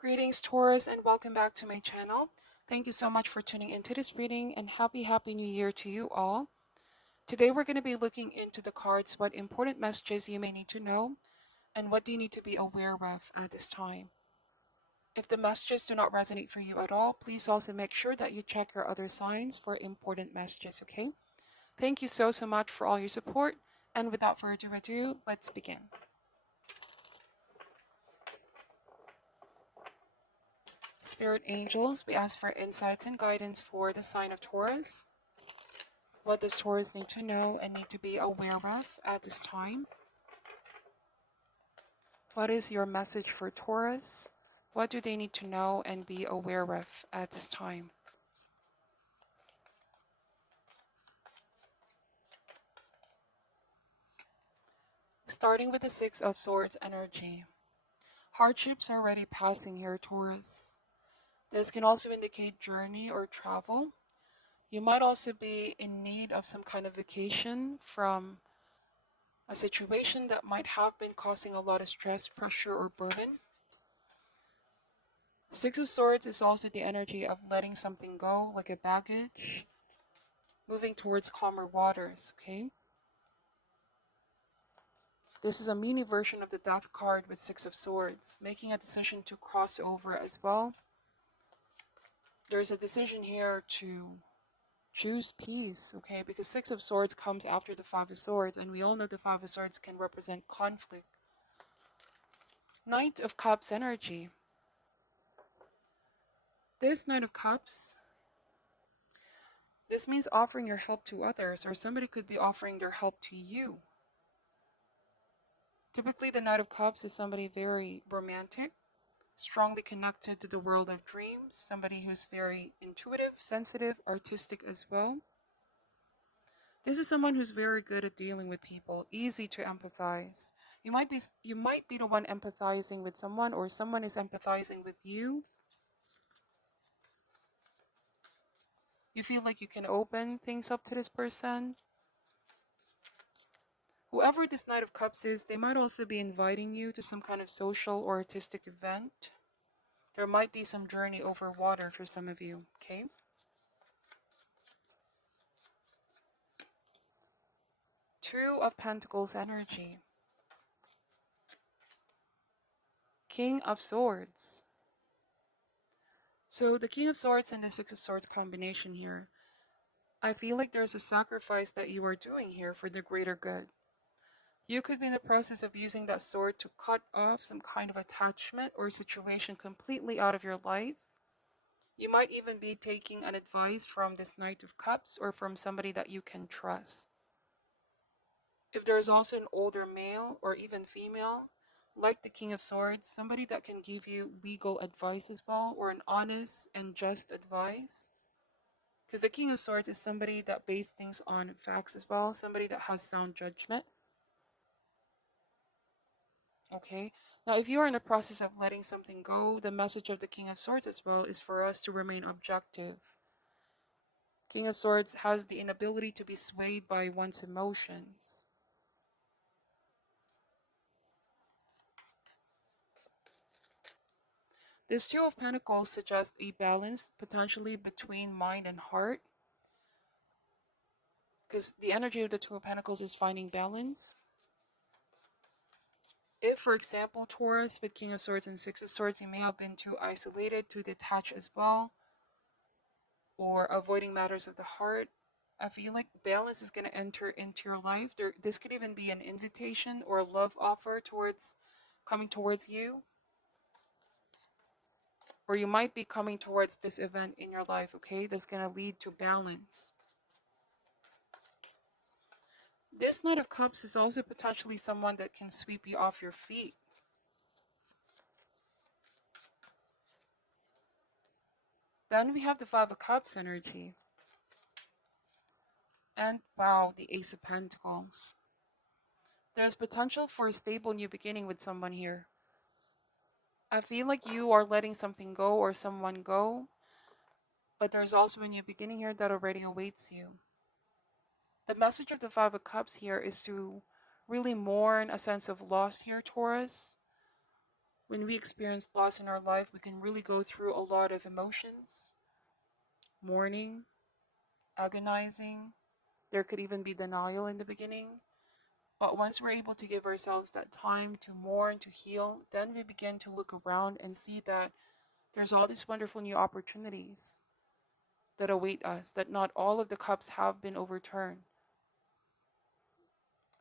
Greetings, Taurus, and welcome back to my channel. Thank you so much for tuning into this reading, and happy new year to you all. Today we're going to be looking into the cards, what important messages you may need to know, and what do you need to be aware of at this time. If the messages do not resonate for you at all, please also make sure that you check your other signs for important messages, okay? Thank you so much for all your support, and without further ado, let's begin. Spirit angels, we ask for insights and guidance for the sign of Taurus. What does Taurus need to know and need to be aware of at this time? What is your message for Taurus? What do they need to know and be aware of at this time? Starting with the Six of Swords energy. Hardships are already passing here, Taurus. This can also indicate journey or travel. You might also be in need of some kind of vacation from a situation that might have been causing a lot of stress, pressure, or burden. Six of Swords is also the energy of letting something go, like a baggage, moving towards calmer waters, okay? This is a mini version of the Death card with Six of Swords, making a decision to cross over as well. There's a decision here to choose peace, okay? Because Six of Swords comes after the Five of Swords, and we all know the Five of Swords can represent conflict. Knight of Cups energy. This Knight of Cups, this means offering your help to others, or somebody could be offering their help to you. Typically, the Knight of Cups is somebody very romantic, strongly connected to the world of dreams, somebody who's very intuitive, sensitive, artistic as well. This is someone who's very good at dealing with people, easy to empathize. You might be the one empathizing with someone, or someone is empathizing with you. You feel like you can open things up to this person. Whoever this Knight of Cups is, they might also be inviting you to some kind of social or artistic event. There might be some journey over water for some of you, okay? Two of Pentacles energy. King of Swords. So the King of Swords and the Six of Swords combination here, I feel like there's a sacrifice that you are doing here for the greater good. You could be in the process of using that sword to cut off some kind of attachment or situation completely out of your life. You might even be taking an advice from this Knight of Cups or from somebody that you can trust. If there's also an older male or even female, like the King of Swords, somebody that can give you legal advice as well, or an honest and just advice. Because the King of Swords is somebody that bases things on facts as well, somebody that has sound judgment. Okay, now if you are in the process of letting something go, the message of the King of Swords as well is for us to remain objective. King of Swords has the inability to be swayed by one's emotions. This Two of Pentacles suggests a balance potentially between mind and heart. Because the energy of the Two of Pentacles is finding balance. If, for example, Taurus with King of Swords and Six of Swords, you may have been too isolated, too detached as well, or avoiding matters of the heart, I feel like balance is going to enter into your life. This could even be an invitation or a love offer coming towards you. Or you might be coming towards this event in your life, okay? That's going to lead to balance. This Knight of Cups is also potentially someone that can sweep you off your feet. Then we have the Five of Cups energy. And wow, the Ace of Pentacles. There's potential for a stable new beginning with someone here. I feel like you are letting something go or someone go, but there's also a new beginning here that already awaits you. The message of the Five of Cups here is to really mourn a sense of loss here, Taurus. When we experience loss in our life, we can really go through a lot of emotions, mourning, agonizing. There could even be denial in the beginning. But once we're able to give ourselves that time to mourn, to heal, then we begin to look around and see that there's all these wonderful new opportunities that await us, that not all of the cups have been overturned.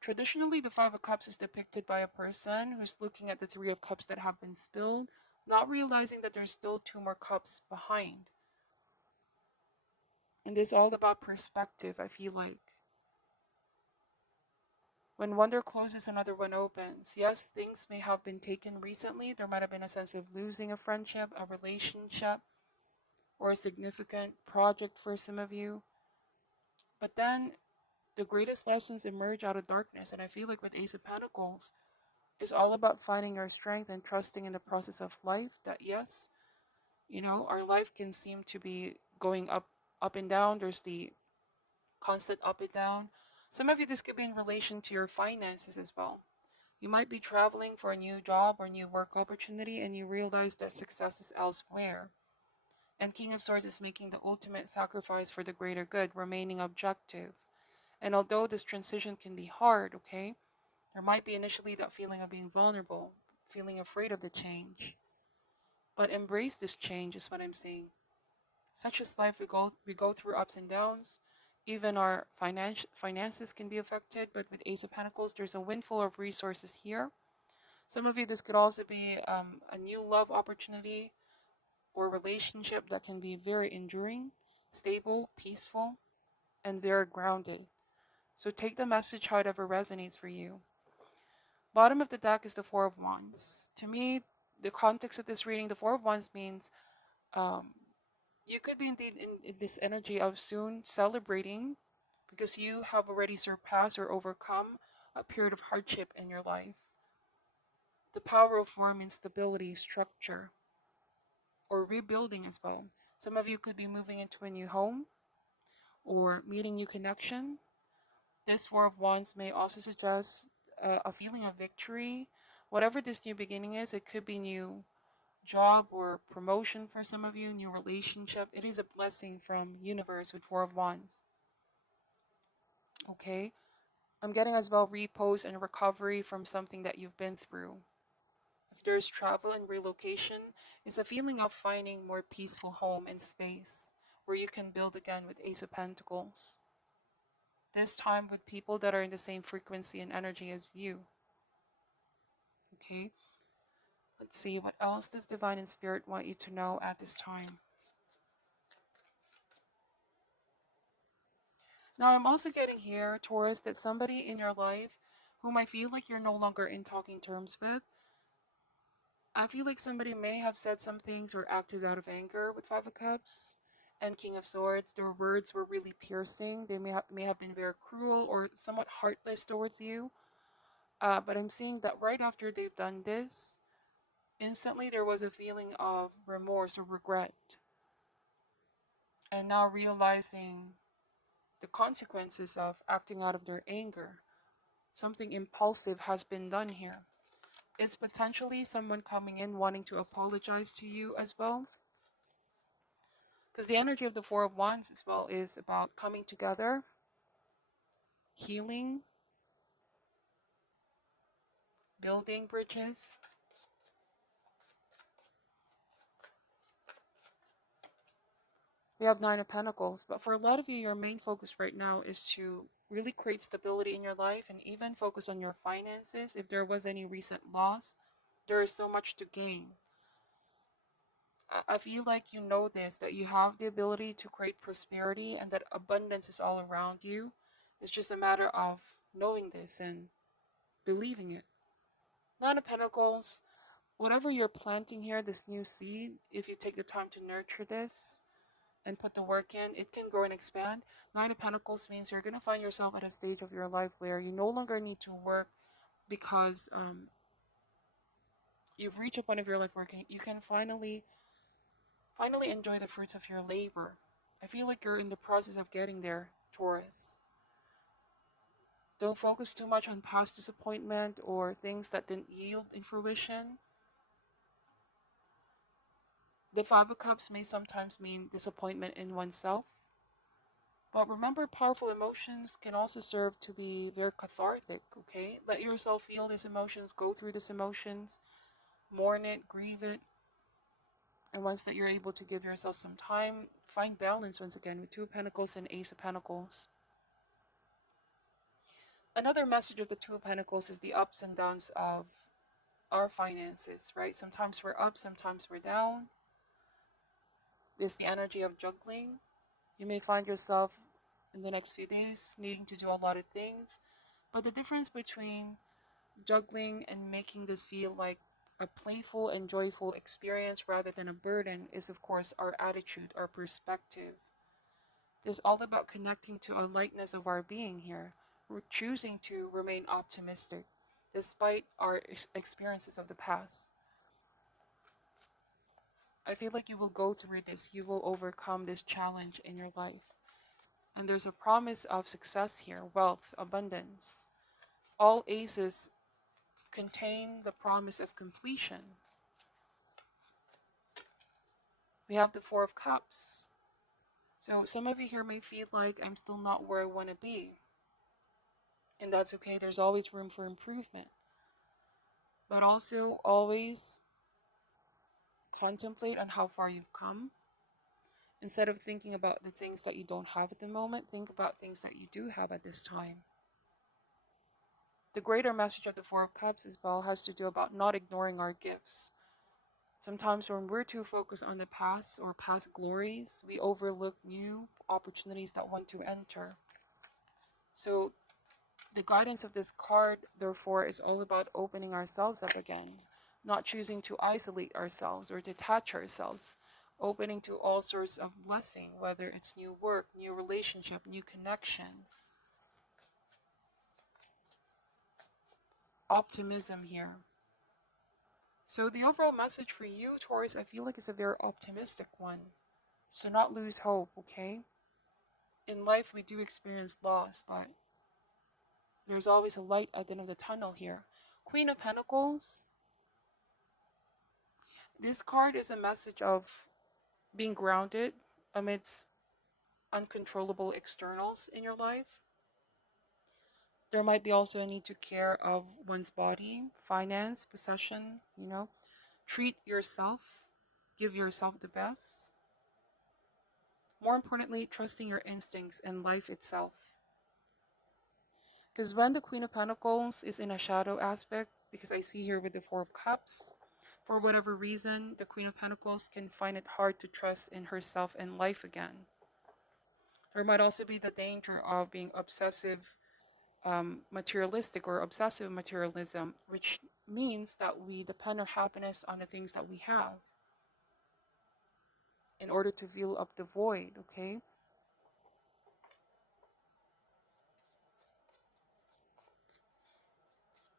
Traditionally, the Five of Cups is depicted by a person who's looking at the Three of Cups that have been spilled, not realizing that there's still two more cups behind. And this is all about perspective, I feel like. When one door closes, another one opens. Yes, things may have been taken recently. There might have been a sense of losing a friendship, a relationship, or a significant project for some of you. But then the greatest lessons emerge out of darkness. And I feel like with Ace of Pentacles, it's all about finding our strength and trusting in the process of life. That yes, our life can seem to be going up and down. There's the constant up and down. Some of you, this could be in relation to your finances as well. You might be traveling for a new job or new work opportunity and you realize that success is elsewhere. And King of Swords is making the ultimate sacrifice for the greater good, remaining objective. And although this transition can be hard, okay, there might be initially that feeling of being vulnerable, feeling afraid of the change. But embrace this change is what I'm saying. Such as life, we go through ups and downs. Even our finances can be affected, but with Ace of Pentacles, there's a windfall of resources here. Some of you, this could also be a new love opportunity or relationship that can be very enduring, stable, peaceful, and very grounded. So take the message however resonates for you. Bottom of the deck is the Four of Wands. To me, the context of this reading, the Four of Wands means um, you could be indeed in this energy of soon celebrating because you have already surpassed or overcome a period of hardship in your life. The power of form means stability, structure, or rebuilding as well. Some of you could be moving into a new home or meeting new connection. This Four of Wands may also suggest a feeling of victory. Whatever this new beginning is, it could be new job or promotion for some of you, new relationship. It is a blessing from universe with Four of Wands. Okay? I'm getting as well repose and recovery from something that you've been through. If there's travel and relocation, it's a feeling of finding more peaceful home and space where you can build again with Ace of Pentacles. This time with people that are in the same frequency and energy as you. Okay? Let's see, what else does Divine and Spirit want you to know at this time? Now, I'm also getting here, Taurus, that somebody in your life whom I feel like you're no longer in talking terms with, I feel like somebody may have said some things or acted out of anger with Five of Cups and King of Swords. Their words were really piercing. They may have been very cruel or somewhat heartless towards you. But I'm seeing that right after they've done this, instantly there was a feeling of remorse or regret. And now realizing the consequences of acting out of their anger. Something impulsive has been done here. It's potentially someone coming in wanting to apologize to you as well. Because the energy of the Four of Wands as well is about coming together, healing, building bridges. We have Nine of Pentacles, but for a lot of you, your main focus right now is to really create stability in your life and even focus on your finances. If there was any recent loss, there is so much to gain. I feel like you know this, that you have the ability to create prosperity and that abundance is all around you. It's just a matter of knowing this and believing it. Nine of Pentacles, whatever you're planting here, this new seed, if you take the time to nurture this and put the work in, it can grow and expand. Nine of Pentacles means you're going to find yourself at a stage of your life where you no longer need to work because you've reached a point of your life where you can finally enjoy the fruits of your labor. I feel like you're in the process of getting there, Taurus. Don't focus too much on past disappointment or things that didn't yield in fruition. The Five of Cups may sometimes mean disappointment in oneself. But remember, powerful emotions can also serve to be very cathartic, okay? Let yourself feel these emotions, go through these emotions, mourn it, grieve it. And once that you're able to give yourself some time, find balance once again with Two of Pentacles and Ace of Pentacles. Another message of the Two of Pentacles is the ups and downs of our finances, right? Sometimes we're up, sometimes we're down. It's the energy of juggling. You may find yourself in the next few days needing to do a lot of things. But the difference between juggling and making this feel like a playful and joyful experience rather than a burden is, of course, our attitude, our perspective. It's all about connecting to a lightness of our being here. We're choosing to remain optimistic despite our experiences of the past. I feel like you will go through this, you will overcome this challenge in your life. And there's a promise of success here, wealth, abundance. All aces contain the promise of completion. We have the Four of Cups. So some of you here may feel like I'm still not where I want to be. And that's okay, there's always room for improvement. But also always contemplate on how far you've come. Instead of thinking about the things that you don't have at the moment, think about things that you do have at this time. The greater message of the Four of Cups as well has to do about not ignoring our gifts. Sometimes when we're too focused on the past or past glories, we overlook new opportunities that want to enter. So the guidance of this card, therefore, is all about opening ourselves up again, not choosing to isolate ourselves or detach ourselves, opening to all sorts of blessing, whether it's new work, new relationship, new connection. Optimism here. So the overall message for you, Taurus, I feel like it's a very optimistic one. So not lose hope, okay? In life, we do experience loss, but there's always a light at the end of the tunnel here. Queen of Pentacles. This card is a message of being grounded amidst uncontrollable externals in your life. There might be also a need to care of one's body, finance, possession, Treat yourself, give yourself the best. More importantly, trusting your instincts and life itself. Because when the Queen of Pentacles is in a shadow aspect, because I see here with the Four of Cups, for whatever reason, the Queen of Pentacles can find it hard to trust in herself and life again. There might also be the danger of being obsessive, materialistic or obsessive materialism, which means that we depend our happiness on the things that we have in order to fill up the void, okay?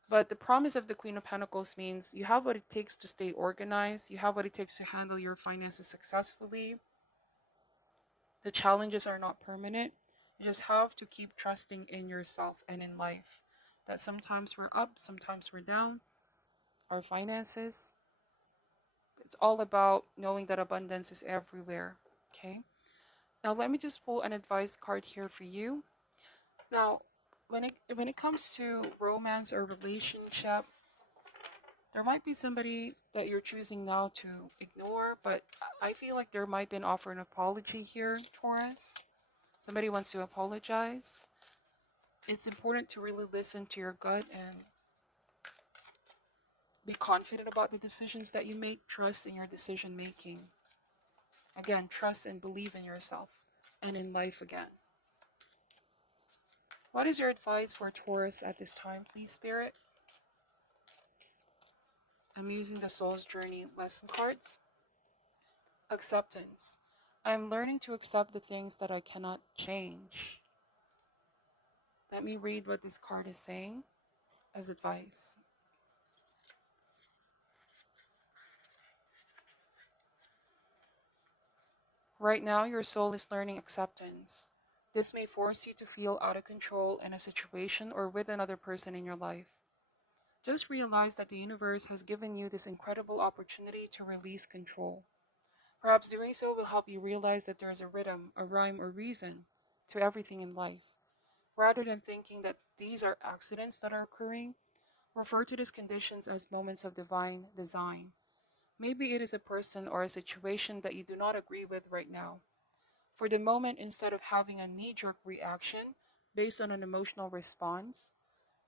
But the promise of the Queen of Pentacles means you have what it takes to stay organized, you have what it takes to handle your finances successfully. The challenges are not permanent. You just have to keep trusting in yourself and in life. That sometimes we're up, sometimes we're down. Our finances, it's all about knowing that abundance is everywhere, okay? Now let me just pull an advice card here for you. Now, when it comes to romance or relationship, there might be somebody that you're choosing now to ignore, but I feel like there might be an offer an apology here, Taurus. Somebody wants to apologize. It's important to really listen to your gut and be confident about the decisions that you make. Trust in your decision making. Again, trust and believe in yourself and in life again. What is your advice for Taurus at this time, please, Spirit? I'm using the Soul's Journey lesson cards. Acceptance. I'm learning to accept the things that I cannot change. Let me read what this card is saying as advice. Right now, your soul is learning acceptance. This may force you to feel out of control in a situation or with another person in your life. Just realize that the universe has given you this incredible opportunity to release control. Perhaps doing so will help you realize that there is a rhythm, a rhyme, or reason to everything in life. Rather than thinking that these are accidents that are occurring, refer to these conditions as moments of divine design. Maybe it is a person or a situation that you do not agree with right now. For the moment, instead of having a knee jerk reaction based on an emotional response,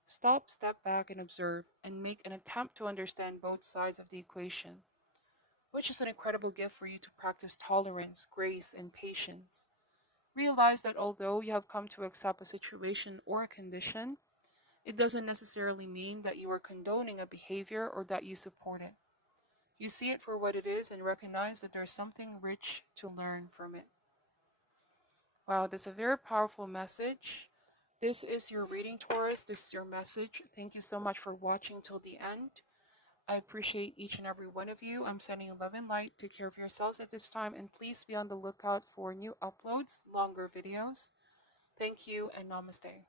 stop, step back, and observe, and make an attempt to understand both sides of the equation, which is an incredible gift for you to practice tolerance, grace, and patience. Realize that although you have come to accept a situation or a condition, it doesn't necessarily mean that you are condoning a behavior or that you support it. You see it for what it is and recognize that there's something rich to learn from it. Wow, that's a very powerful message. This is your reading, Taurus. This is your message. Thank you so much for watching till the end. I appreciate each and every one of you. I'm sending you love and light. Take care of yourselves at this time, and please be on the lookout for new uploads, longer videos. Thank you, and namaste.